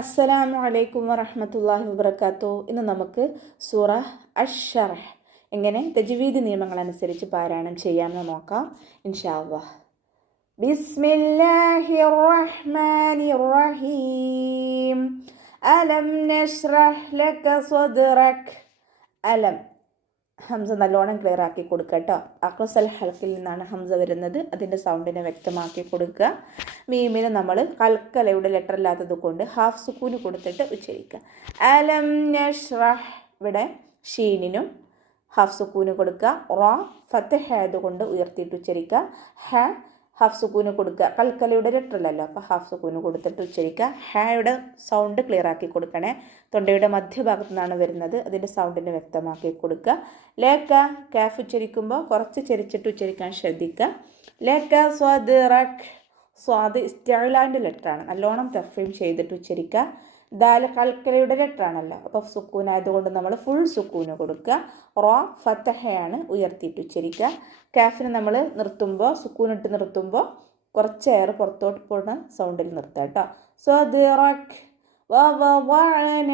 അസ്സലാമു അലൈക്കും വറഹ്മത്തുള്ളാഹി വബറകാതുഹു. ഇന്ന് നമുക്ക് സൂറ അഷ്ശറഹ് എങ്ങനെ തജ്വീദ് നിയമങ്ങളനുസരിച്ച് പാരായണം ചെയ്യാമെന്ന് നോക്കാം ഇൻഷാ അല്ലാഹ്. ബിസ്മില്ലാഹിർ റഹ്മാനിർ റഹീം. അലം നശ്റഹ് ലക സദ്റക്. അലം ഹംസ നല്ലോണം ക്ലിയർ ആക്കി കൊടുക്കുക കേട്ടോ. അക്രസൽ ഹൽക്കിൽ നിന്നാണ് ഹംസ വരുന്നത്. അതിൻ്റെ സൗണ്ടിനെ വ്യക്തമാക്കി കൊടുക്കുക. മീമിന് നമ്മൾ കൽക്കലയുടെ ലെറ്റർ ഇല്ലാത്തത് കൊണ്ട് ഹാഫ് സുക്കൂന് കൊടുത്തിട്ട് ഉച്ചരിക്കുക. അലം നശ്റഹ് ഇവിടെ ഷീനിനും ഹാഫ് സുക്കൂന് കൊടുക്കുക. റ ഫത്തഹ ആയതുകൊണ്ട് ഉയർത്തിയിട്ട് ഉച്ചരിക്കുക. ഹ ഹാഫ് സുക്കൂന് കൊടുക്കുക. കൽക്കലയുടെ ലെറ്റർ അല്ലല്ലോ, അപ്പോൾ ഹാഫ് സുക്കൂന് കൊടുത്തിട്ട് ഉച്ചരിക്കുക. ഹയുടെ സൗണ്ട് ക്ലിയർ ആക്കി കൊടുക്കണേ. തൊണ്ടയുടെ മധ്യഭാഗത്തു നിന്നാണ് വരുന്നത്. അതിൻ്റെ സൗണ്ടിനെ വ്യക്തമാക്കി കൊടുക്കുക. ലേക്ക കാഫ് ഉച്ചരിക്കുമ്പോൾ കുറച്ച് ചെരിച്ചിട്ട് ഉച്ചരിക്കാൻ ശ്രദ്ധിക്കുക. ലേക്ക സ്വാദിറക്. സ്വാദ് ഇസ്തിഅലാൻ്റെ ലെറ്ററാണ്, നല്ലോണം തഫീം ചെയ്തിട്ട് ഉച്ചരിക്കുക. ദാൽ കൽക്കലയുടെ ലെറ്ററാണല്ലോ, അപ്പോൾ സുക്കൂൻ ആയതുകൊണ്ട് നമ്മൾ ഫുൾ സുക്കൂന് കൊടുക്കുക. റോ ഫത്തഹയാണ്, ഉയർത്തിയിട്ട് ഉച്ചരിക്കുക. കാഫിന് നമ്മൾ നിർത്തുമ്പോൾ സുക്കൂനിട്ട് നിർത്തുമ്പോൾ കുറച്ച് എയർ പുറത്തോട്ട് പോകുന്ന സൗണ്ടിൽ നിർത്തുക കേട്ടോ. സ്വാദിറക് വവഅന.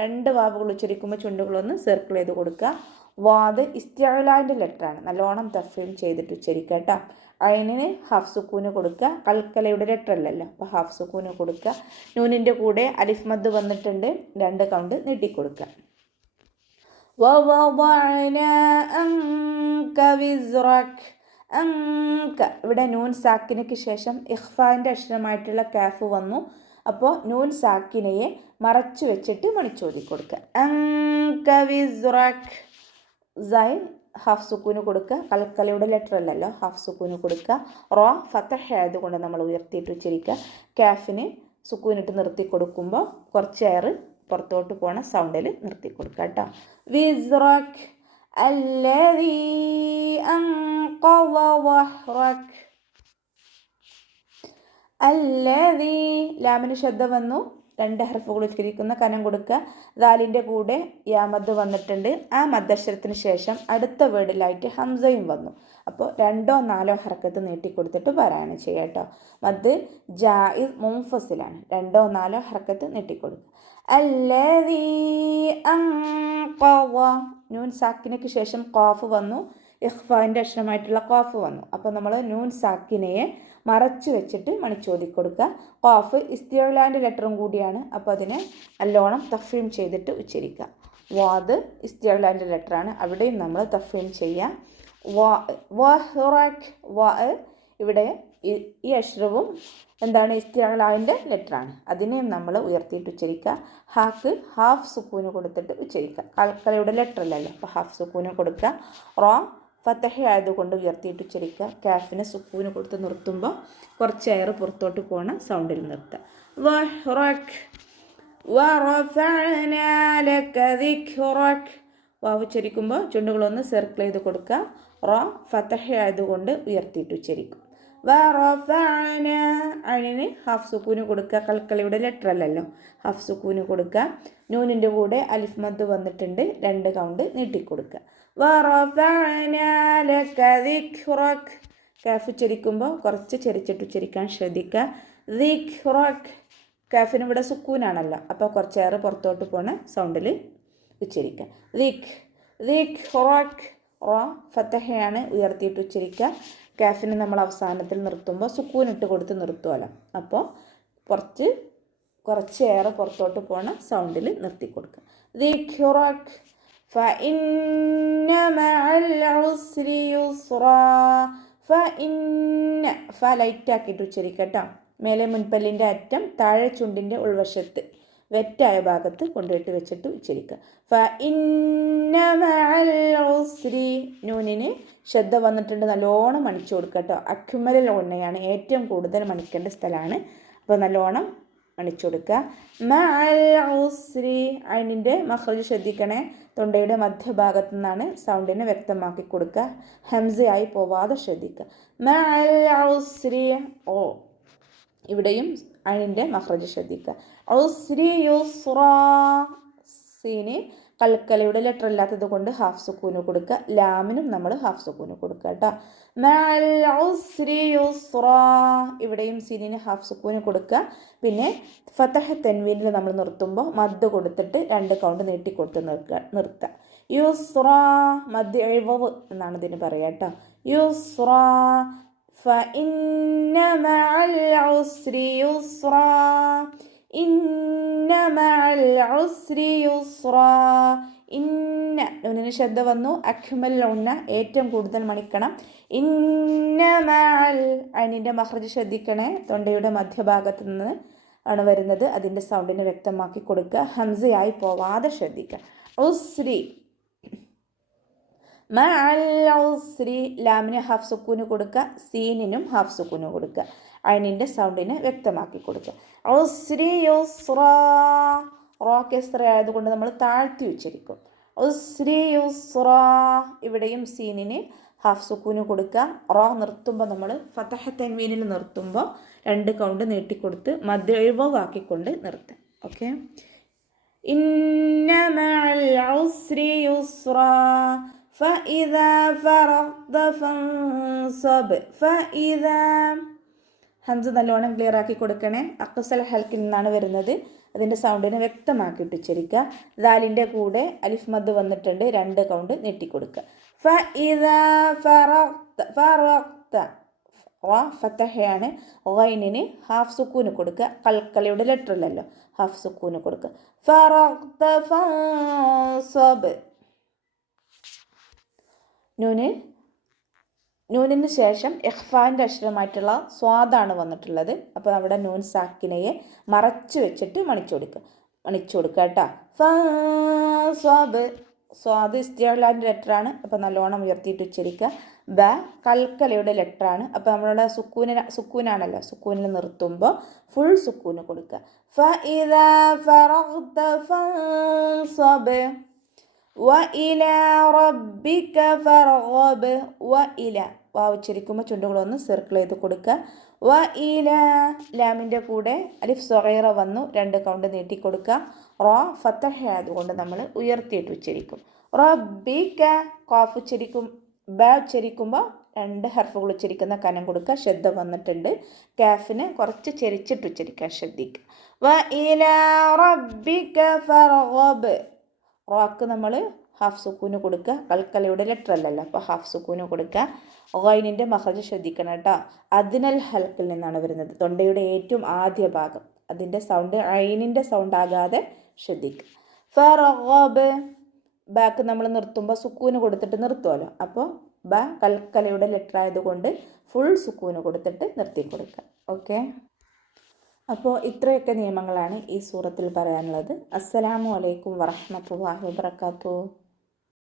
രണ്ട് വാവുകൾ ഉച്ചരിക്കുമ്പോൾ ചുണ്ടുകളൊന്ന് സർക്കിൾ ചെയ്ത് കൊടുക്കുക. വാദ് ഇസ്തിഅലാൻ്റെ ലെറ്ററാണ്, നല്ലോണം തഫീം ചെയ്തിട്ട് ഉച്ചരിക്കുക കേട്ടോ. ഐനിന് ഹാഫ് സുക്കൂന് കൊടുക്കുക. കൽക്കലയുടെ ലെറ്റർ അല്ലല്ലോ, അപ്പോൾ ഹാഫ് സുക്കൂന് കൊടുക്കുക. നൂനിൻ്റെ കൂടെ അലിഫ് മദ് വന്നിട്ടുണ്ട്, 2 കൗണ്ട് നീട്ടിക്കൊടുക്കുക. വവഅന അൻക വിസ്റക്. അൻക ഇവിടെ നൂൻ സാക്കിനയ്ക്ക് ശേഷം ഇഖ്ഫാൻ്റെ അക്ഷരമായിട്ടുള്ള കാഫ് വന്നു. അപ്പോൾ നൂൻ സാക്കിനയെ മറച്ചു വെച്ചിട്ട് മണിച്ചോതി കൊടുക്കുക. അൻക വിസ്റക്. സൈ ഹാഫ് സുക്കൂന് കൊടുക്കുക. കൽക്കലയുടെ ലെറ്റർ അല്ലല്ലോ, ഹാഫ് സുക്കൂന് കൊടുക്കുക. റോ ഫത്തഹ ആയതുകൊണ്ട് നമ്മൾ ഉയർത്തിയിട്ട് ഉച്ചരിക്കുക. കാഫിന് സുക്കൂനിട്ട് നിർത്തി കൊടുക്കുമ്പോൾ കുറച്ച് എയർ പുറത്തോട്ട് പോണ സൗണ്ടിൽ നിർത്തി കൊടുക്കുക കേട്ടോ. വിസ്റക് അല്ലദീ അൻഖദ വഹ്റക്. അല്ലദീ ലാമിന് ശബ്ദ വന്നു, 2 ഹർഫുകൾ ഉച്ചരിക്കുന്ന കനം കൊടുക്കുക. ദാലിൻ്റെ കൂടെ യാ മദ് വന്നിട്ടുണ്ട്. ആ മദ്ദക്ഷരത്തിന് ശേഷം അടുത്ത വേർഡിലായിട്ട് ഹംസയും വന്നു. അപ്പോൾ 2 4 ഹർക്കത്ത് നീട്ടിക്കൊടുത്തിട്ട് പാരായണം ചെയ്യുക കേട്ടോ. മദ് ജായിസ് മുൻഫസിലാണ്, 2 4 ഹർക്കത്ത് നീട്ടിക്കൊടുക്കുക. അല്ലദീ അൻഖദ. നൂൻ സാക്കിനയ്ക്ക് ശേഷം ഖാഫ് വന്നു, ഇഖ്ഫാൻ്റെ അക്ഷരമായിട്ടുള്ള ഖാഫ് വന്നു. അപ്പോൾ നമ്മൾ നൂൻ സാക്കിനയെ മറച്ചു വെച്ചിട്ട് മണിച്ചോതി കൊടുക്കുക. ഖാഫ് ഇസ്തിഅലാൻ്റെ ലെറ്ററും കൂടിയാണ്, അപ്പോൾ അതിനെ നല്ലോണം തഫീം ചെയ്തിട്ട് ഉച്ചരിക്കുക. വാദ് ഇസ്തിഅലാൻ്റെ ലെറ്ററാണ്, അവിടെയും നമ്മൾ തഫീം ചെയ്യുക. വഹ്റക്. വ ഇവിടെ ഈ അക്ഷരവും എന്താണ് ഇസ്തിഅലാൻ്റെ ലെറ്ററാണ്, അതിനെയും നമ്മൾ ഉയർത്തിയിട്ട് ഉച്ചരിക്കുക. ഹാക്ക് ഹാഫ് സുക്കൂന് കൊടുത്തിട്ട് ഉച്ചരിക്കുക. കൽക്കലയുടെ ലെറ്റർ അല്ലല്ലോ, അപ്പോൾ ഹാഫ് സുക്കൂന് കൊടുക്കുക. റോ ഫത്തഹ ആയതുകൊണ്ട് ഉയർത്തിയിട്ട് ഉച്ചരിക്കുക. കാഫിന് സുക്കൂന് കൊടുത്ത് നിർത്തുമ്പോൾ കുറച്ച് എയർ പുറത്തോട്ട് പോണ സൗണ്ടിൽ നിർത്തുക. വഹ്റക് വറഫഅനാ ലക ദിക്റക്. വാവ് ഉച്ചരിക്കുമ്പോൾ ചുണ്ടുകളൊന്ന് സർക്കിൾ ചെയ്ത് കൊടുക്കുക. റോ ഫത്തഹ ആയതുകൊണ്ട് ഉയർത്തിയിട്ട് ഉച്ചരിക്കും. വറഫഅന. അയിന് ഹാഫ് സുക്കൂന് കൊടുക്കുക. കൽക്കലയുടെ ലെറ്റർ അല്ലല്ലോ, ഹാഫ് സുക്കൂന് കൊടുക്കുക. നൂനിൻ്റെ കൂടെ അലിഫ് മദ് വന്നിട്ടുണ്ട്, 2 കൗണ്ട് നീട്ടിക്കൊടുക്കുക. വറഫഅന ലക ദിക്റക്. കാഫ് ഉച്ചരിക്കുമ്പോൾ കുറച്ച് ചെരിച്ചിട്ട് ഉച്ചരിക്കാൻ ശ്രദ്ധിക്കുക. ദിക്റക്. കാഫിന് ഇവിടെ സുക്കൂനാണല്ലോ, അപ്പോൾ കുറച്ച് ഏറെ പുറത്തോട്ട് പോണ സൗണ്ടിൽ ഉച്ചരിക്കുക. ദിക്റക്. റോ ഫത്തഹയാണ്, ഉയർത്തിയിട്ട് ഉച്ചരിക്കുക. കാഫിന് നമ്മൾ അവസാനത്തിൽ നിർത്തുമ്പോൾ സുക്കൂനിട്ട് കൊടുത്ത് നിർത്തുമല്ലോ, അപ്പോൾ കുറച്ച് ഏറെ പുറത്തോട്ട് പോണ സൗണ്ടിൽ നിർത്തി കൊടുക്കുക. ദിക്റക് ഫഇന്ന മഅൽ ഉസ്രി യുസ്റാ. ഫഇന്ന ഫ ലൈറ്റ് ആക്കിയിട്ട് ഉച്ചരിക്കട്ടോ. മേലെ മുൻപല്ലിൻ്റെ അറ്റം താഴെ ചുണ്ടിൻ്റെ ഉൾവശത്ത് വെറ്റായ ഭാഗത്ത് കൊണ്ടുപോയിട്ട് വെച്ചിട്ട് ഉച്ചരിക്കുക. ഫഇന്ന മഅൽ ഉസ്രി. നൂനിന് ശ്രദ്ധ വന്നിട്ടുണ്ട്, നല്ലോണം മണിച്ചു കൊടുക്കുക കേട്ടോ. അക്മലിൽ ഉണ്ണയാണ്, ഏറ്റവും കൂടുതൽ മണിക്കേണ്ട സ്ഥലമാണ്, അപ്പോൾ നല്ലോണം മണിച്ചു കൊടുക്കുക. മഅൽ ഉസ്രി. അതിൻ്റെ മഖ്റജ് ശ്രദ്ധിക്കണേ, തൊണ്ടയുടെ മധ്യഭാഗത്തു നിന്നാണ് സൗണ്ടിനെ വ്യക്തമാക്കി കൊടുക്കുക. ഹംസയായി പോവാതെ ശ്രദ്ധിക്കുക. മഅൽ ഉസ്രി. ഓ ഇവിടെയും അതിൻ്റെ മഖ്റജ് ശ്രദ്ധിക്കുക. ഉസ്രി യുസ്റാ. സീന് കൽക്കലയുടെ ലെറ്റർ ഇല്ലാത്തത് കൊണ്ട് ഹാഫ് സുക്കൂന് കൊടുക്കുക. ലാമിനും നമ്മൾ ഹാഫ് സുക്കൂന് കൊടുക്കുക കേട്ടോ. മഅൽ ഉസ്രി യുസ്റ. ഇവിടെയും സീനിന് ഹാഫ് സുക്കൂന് കൊടുക്കുക. പിന്നെ ഫതഹ തൻവീനിൽ നമ്മൾ നിർത്തുമ്പോൾ മദ് കൊടുത്തിട്ട് 2 കൗണ്ട് നീട്ടിക്കൊടുത്ത് നിർത്തുക. യുസ്റ മദ് ഇവവ് എന്നാണ് ഇതിന് പറയുക കേട്ടോ. യുസ്റ ഫഇന്ന മഅൽ ഉസ്രി യുസ്റ. ഇന്ന മഅൽ ഉസ്രി യുസ്റ. ഇന്ന നൂനിന് ശബ്ദ വന്നു. അക്മൽ ഉന്ന ഏറ്റവും കൂടുതൽ മണിക്കണം. ഇന്ന മഅൽ അതിൻ്റെ മഖ്റജ് ശ്രദ്ധിക്കണേ. തൊണ്ടയുടെ മധ്യഭാഗത്ത് നിന്ന് ആണ് വരുന്നത്. അതിൻ്റെ സൗണ്ടിനെ വ്യക്തമാക്കി കൊടുക്കുക. ഹംസയായി പോവാതെ ശ്രദ്ധിക്കുക. ഉസ്രി മഅൽ ഉസ്രി. ലാമിന് ഹാഫ് സുക്കൂന് കൊടുക്കുക. സീനിനും ഹാഫ് സുക്കൂന് കൊടുക്കുക. അയിനിൻ്റെ സൗണ്ടിനെ വ്യക്തമാക്കി കൊടുക്കുക. ഉസ്രി യുസ്റ. റോ കെസ്റ ആയതുകൊണ്ട് നമ്മൾ താഴ്ത്തി ഉച്ചരിക്കും. ഉസ്രി യുസ്റ. ഇവിടെയും സീനിന് ഹാഫ് സുക്കൂന് കൊടുക്കുക. റോ നിർത്തുമ്പോൾ നമ്മൾ ഫതഹ തൻവീനിൽ നിർത്തുമ്പോൾ 2 കൗണ്ട് നീട്ടിക്കൊടുത്ത് മദ് ഇവവാക്കിക്കൊണ്ട് നിർത്താം. ഓക്കെ. ഇന്ന മഅൽ ഉസ്രി യുസ്റ ഫഇദാ ഫറഗ്ത ഫൻസബ്. ഫഇദാ ഹംസ നല്ലോണം ക്ലിയർ ആക്കി കൊടുക്കണേ. അഖ്സൽ ഹൽക്കിൽ നിന്നാണ് വരുന്നത്. അതിൻ്റെ സൗണ്ടിനെ വ്യക്തമാക്കിയിട്ട് ഉച്ചരിക്കുക. ദാലിൻ്റെ കൂടെ അലിഫ് മദ് വന്നിട്ടുണ്ട്. 2 കൗണ്ട് നീട്ടിക്കൊടുക്കുക. ഫഇദാ ഫറഗ്ത. ഫറഗ്ത റ ഫതഹയാണ്. ഗൈനിന് ഹാഫ് സുക്കൂന് കൊടുക്കുക. കൽക്കലയുടെ ലെറ്റർ അല്ലല്ലോ, ഹാഫ് സുക്കൂന് കൊടുക്കുക. ഫറഗ്ത ഫൻസബ്. നൂനിന് ശേഷം ഇഖ്ഫാൻ്റെ അക്ഷരമായിട്ടുള്ള സ്വാദാണ് വന്നിട്ടുള്ളത്. അപ്പോൾ നമ്മുടെ നൂൻ സാക്കിനയെ മറച്ച് വെച്ചിട്ട് മണിച്ചു കൊടുക്കുക കേട്ടോ. ഫൻസബ്. സ്വാദ് ഇസ്തിഅലാൻ്റെ ലെറ്ററാണ്. അപ്പോൾ നല്ലോണം ഉയർത്തിയിട്ട് ഉച്ചരിക്കുക. ബ കൽക്കലയുടെ ലെറ്ററാണ്. അപ്പോൾ നമ്മളുടെ സുക്കൂനാണല്ലോ, സുക്കൂനിൽ നിർത്തുമ്പോൾ ഫുൾ സുക്കൂന് കൊടുക്കുക. ഫഇദാ ഫറഗ്ത ഫൻസബ്. വഇലാ റബ്ബിക ഫർഗബ്. വഇല വാവ് ഉച്ചരിക്കുമ്പോൾ ചുണ്ടുകളൊന്ന് സർക്കിൾ ചെയ്ത് കൊടുക്കുക. വഇല ലാമിൻ്റെ കൂടെ അലിഫ് സ്വഗീറ വന്നു. 2 കൗണ്ട് നീട്ടിക്കൊടുക്കുക. റോ ഫതഹ ആയതുകൊണ്ട് നമ്മൾ ഉയർത്തിയിട്ട് ഉച്ചരിക്കും. റബ്ബിക ഖാഫ് ഉച്ചരിക്കും. ബ ഉച്ചരിക്കുമ്പോൾ 2 ഹർഫുകൾ ഉച്ചരിക്കുന്ന കനം കൊടുക്കുക. ശബ്ദം വന്നിട്ടുണ്ട്. കാഫിന് കുറച്ച് ചെരിച്ചിട്ട് ഉച്ചരിക്കാൻ ശ്രദ്ധിക്കുക. വഇലാ റബ്ബിക ഫർഗബ്. റോക്ക് നമ്മൾ ഹാഫ് സുക്കൂന് കൊടുക്കുക. കൽക്കലയുടെ ലെറ്റർ അല്ലല്ലോ, അപ്പോൾ ഹാഫ് സുക്കൂന് കൊടുക്കുക. ഗൈനിൻ്റെ മഖ്റജ് ശ്രദ്ധിക്കണം കേട്ടോ. അദ്നൽ ഹൽക്കിൽ നിന്നാണ് വരുന്നത്. തൊണ്ടയുടെ ഏറ്റവും ആദ്യ ഭാഗം. അതിൻ്റെ സൗണ്ട് ഐനിൻ്റെ സൗണ്ട് ആകാതെ ശ്രദ്ധിക്കുക. ഫറഗബ്. ബാക്ക് നമ്മൾ നിർത്തുമ്പോൾ സുക്കൂന് കൊടുത്തിട്ട് നിർത്തുമല്ലോ, അപ്പോൾ ബ കൽക്കലയുടെ ലെറ്റർ ആയതുകൊണ്ട് ഫുൾ സുക്കൂന് കൊടുത്തിട്ട് നിർത്തി കൊടുക്കുക. ഓക്കെ. അപ്പോൾ ഇത്രയൊക്കെ നിയമങ്ങളാണ് ഈ സൂറത്തിൽ പറയാനുള്ളത്. അസ്സലാമു അലൈക്കും വറഹ്മത്തുള്ളാഹി വബറകാതുഹു.